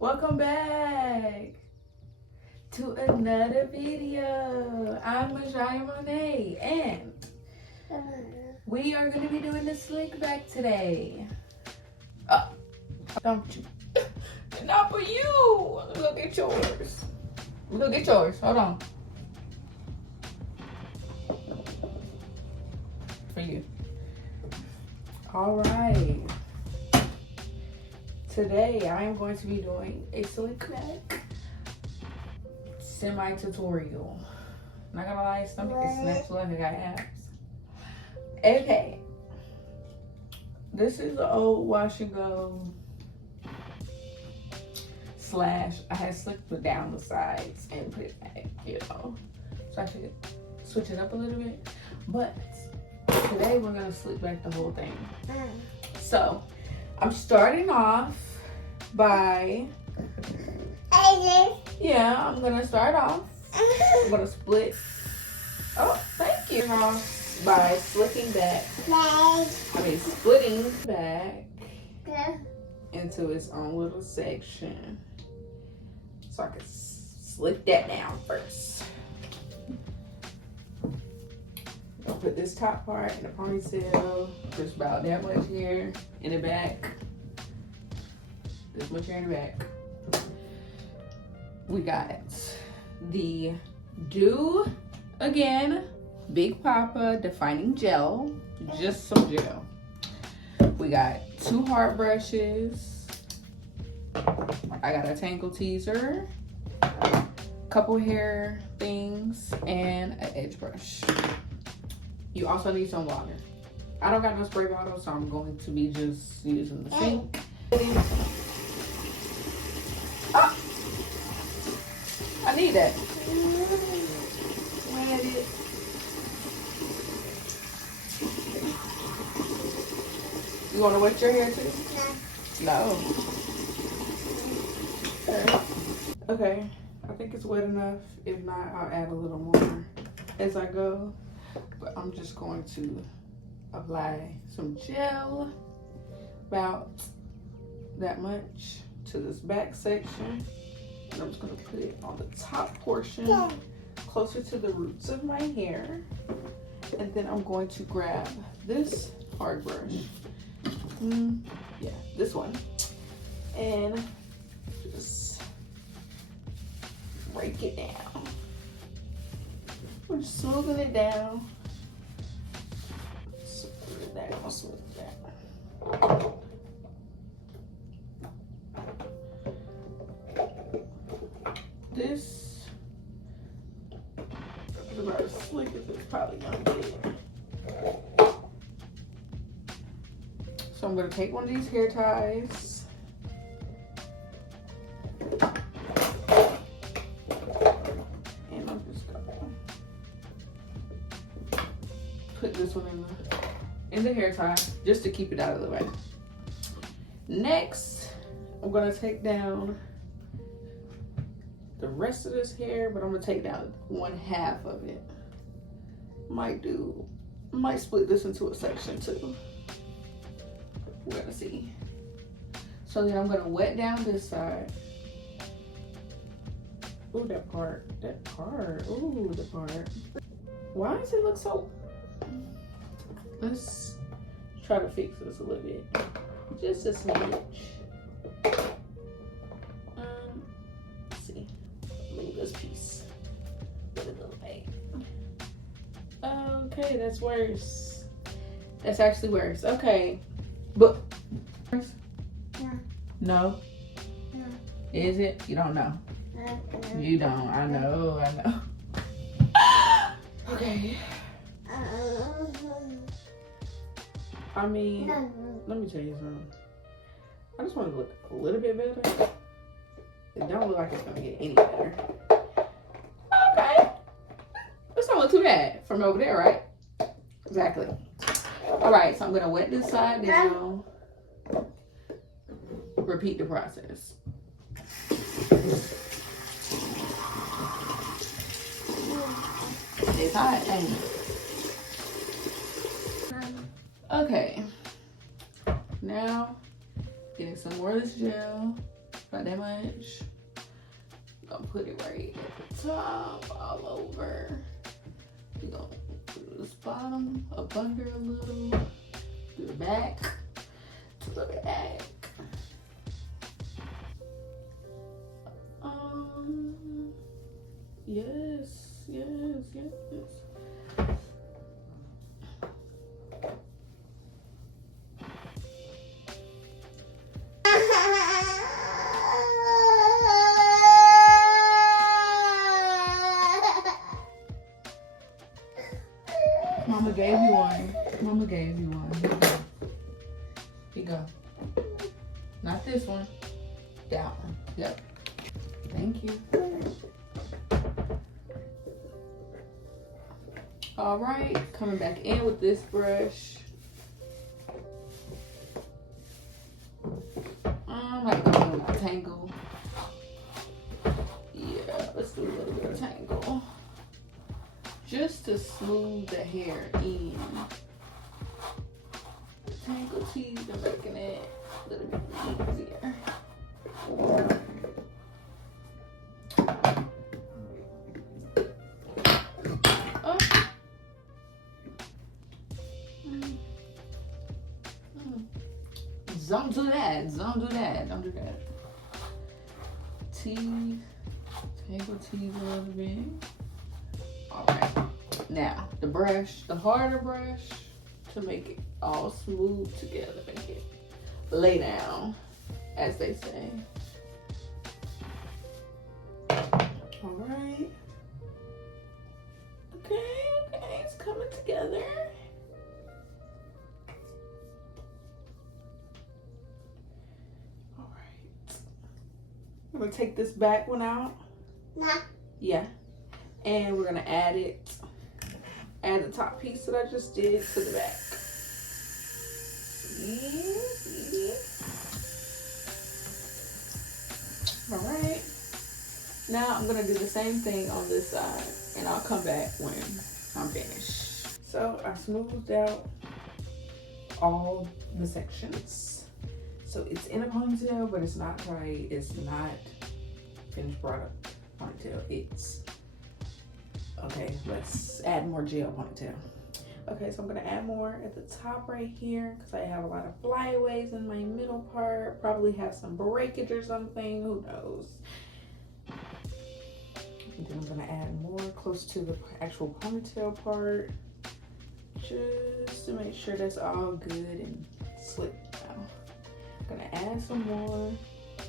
Welcome back to another video. I'm Majaya Monet and we are going to be doing the slick back today. Oh, don't you? Not for you. Look at yours. Look at yours. Hold on. For you. All right. Today I am going to be doing a slick back semi-tutorial. Not gonna lie, stomach is snatched like I got abs. Okay. This is the old wash and go / I had slicked it down the sides and put it back, So I should switch it up a little bit. But today we're gonna slick back the whole thing. So I'm starting off by, I'm gonna start off. I'm gonna split. Oh, thank you. By splitting back. Splitting back into its own little section. So I can slick that down first. I'll put this top part in the ponytail. Just about that much here in the back. This much here in the back. We got the Do Again Big Papa Defining Gel. Just some gel. We got 2 heart brushes. I got a tangle teaser. Couple hair things. And an edge brush. You also need some water. I don't got no spray bottle, so I'm going to be just using the sink. Oh, I need that. Wet it. You want to wet your hair too? No. Okay. I think it's wet enough. If not, I'll add a little more as I go. But I'm just going to apply some gel, about that much, to this back section. And I'm just going to put it on the top portion, closer to the roots of my hair. And then I'm going to grab this hard brush. Yeah, this one. And just break it down. We're just smoothing it down. Smooth it down, smooth it down. This is about as slick as it's probably gonna get. So I'm gonna take one of these hair ties. And I'm just gonna put this one in the hair tie just to keep it out of the way. Next, I'm gonna take down the rest of this hair, but I'm gonna take down 1/2 of it. Might split this into a section too. We're gonna see. So then I'm gonna wet down this side. Ooh, that part. Ooh, the part. Why does it look so? Let's try to fix this a little bit. Just a smidge. Let's see. Move this piece. Put it away. Okay, that's worse. That's actually worse. Okay. But Yeah. No? Yeah. Is it? You don't know. You don't. I know. Okay. I mean, let me tell you something. I just want to look a little bit better. It don't look like it's gonna get any better. Okay. This don't look too bad from over there, right? Exactly. All right, so I'm gonna wet this side down. Repeat the process. It's hot, ain't it? Okay. Now, getting some more of this gel. Not that much. I'm gonna put it right at the top, all over. We're gonna do this bottom, up under a little, to the back, to the back. Yes, yes, yes. Mama gave you one. Mama gave you one. Here you go. Not this one. That one. Yep. Thank you. All right, coming back in with this brush. I'm like a little tangle. Yeah, let's do a little bit of tangle. Just to smooth the hair in. The tangle teas are making it a little bit easier. Don't do that. Don't do that. Don't do that. Tease. Tangle tease a little bit. Alright. Now, the brush, the harder brush to make it all smooth together. Make it lay down, as they say. Alright. Okay, it's coming together. I'm gonna take this back one out. Nah. Yeah. And we're gonna add the top piece that I just did to the back. All right. Now I'm gonna do the same thing on this side and I'll come back when I'm finished. So I smoothed out all the sections. So it's in a ponytail, but it's not tight. It's not finished product ponytail. It's, okay, let's add more gel ponytail. Okay, so I'm gonna add more at the top right here because I have a lot of flyaways in my middle part. Probably have some breakage or something, who knows. And then I'm gonna add more close to the actual ponytail part just to make sure that's all good and slick now. Gonna add some more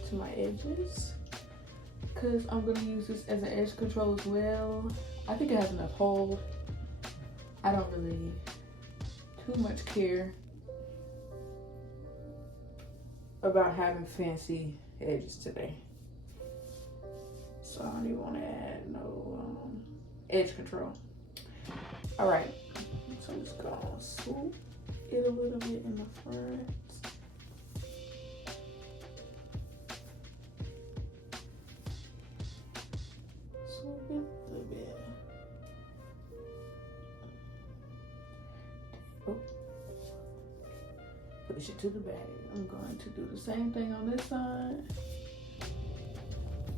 to my edges because I'm gonna use this as an edge control as well. I think it has enough hold. I don't really too much care about having fancy edges today, so I don't even want to add no edge control. All right, so I'm just gonna swoop it a little bit in the front. A little bit. Oh. Push it to the back. I'm going to do the same thing on this side.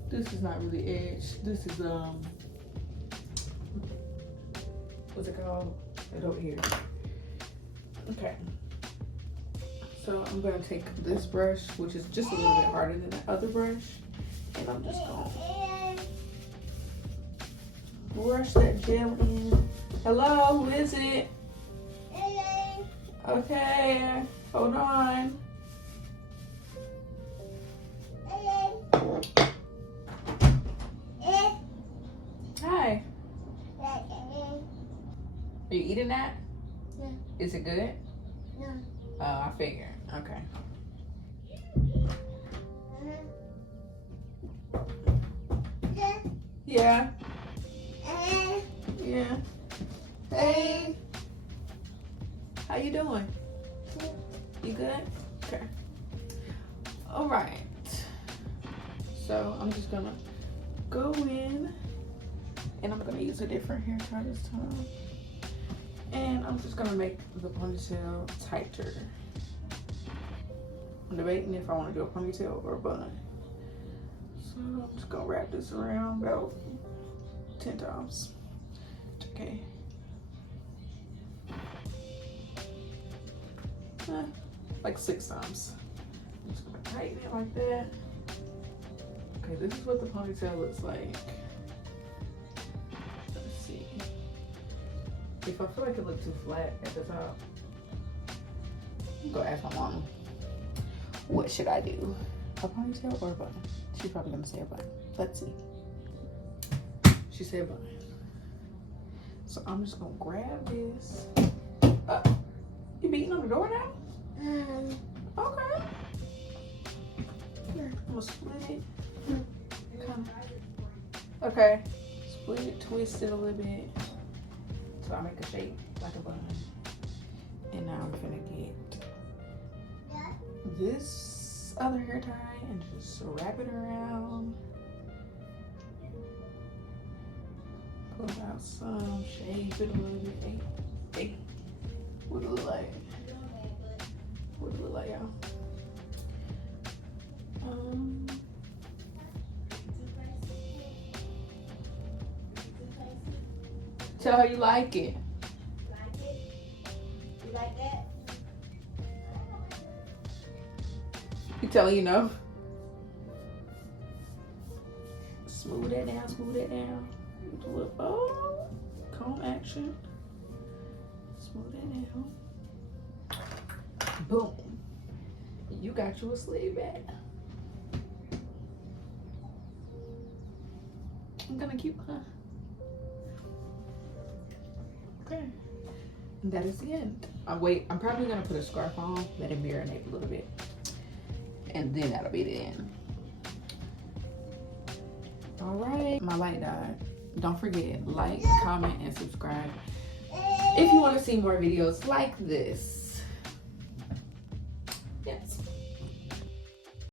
This is not really edge. This is what's it called? Right over here. Okay. So I'm gonna take this brush, which is just a little bit harder than the other brush, and I'm just gonna brush that gel in. Hello, who is it? Hello. Okay, hold on. Hello. Hi. Are you eating that? Yeah. Is it good? No. Oh, I figured. Okay. Yeah. Yeah. Hey. How you doing? You good? Okay. All right. So I'm just gonna go in and I'm gonna use a different hair tie this time. And I'm just gonna make the ponytail tighter. I'm debating if I wanna do a ponytail or a bun. So I'm just gonna wrap this around about 10 times. Okay. Like 6 times. I'm just gonna tighten it like that. Okay, this is what the ponytail looks like. Let's see. If I feel like it looks too flat at the top, go ask my mom. What should I do? A ponytail or a bun? She's probably gonna say a bun. Let's see. She said bun. So I'm just gonna grab this. You beating on the door now? Okay. I'm gonna split it. Okay. Split it, twist it a little bit. So I make a shape like a bun. And now I'm gonna get this other hair tie and just wrap it around. Pull out some, shape it a little bit. Hey. What it look like? What it look like, y'all? Tell her you like it. Like it? You like that? You telling you no? Smooth that down, smooth that down. Do a little, oh, comb action. Smooth that down. Boom. You got you a sleeve back. I'm gonna keep, huh? Okay. And that is the end. Wait, I'm probably gonna put a scarf on, let it marinate a little bit. And then that'll be the end. All right, my light died. Don't forget, like, comment, and subscribe if you want to see more videos like this. Yes.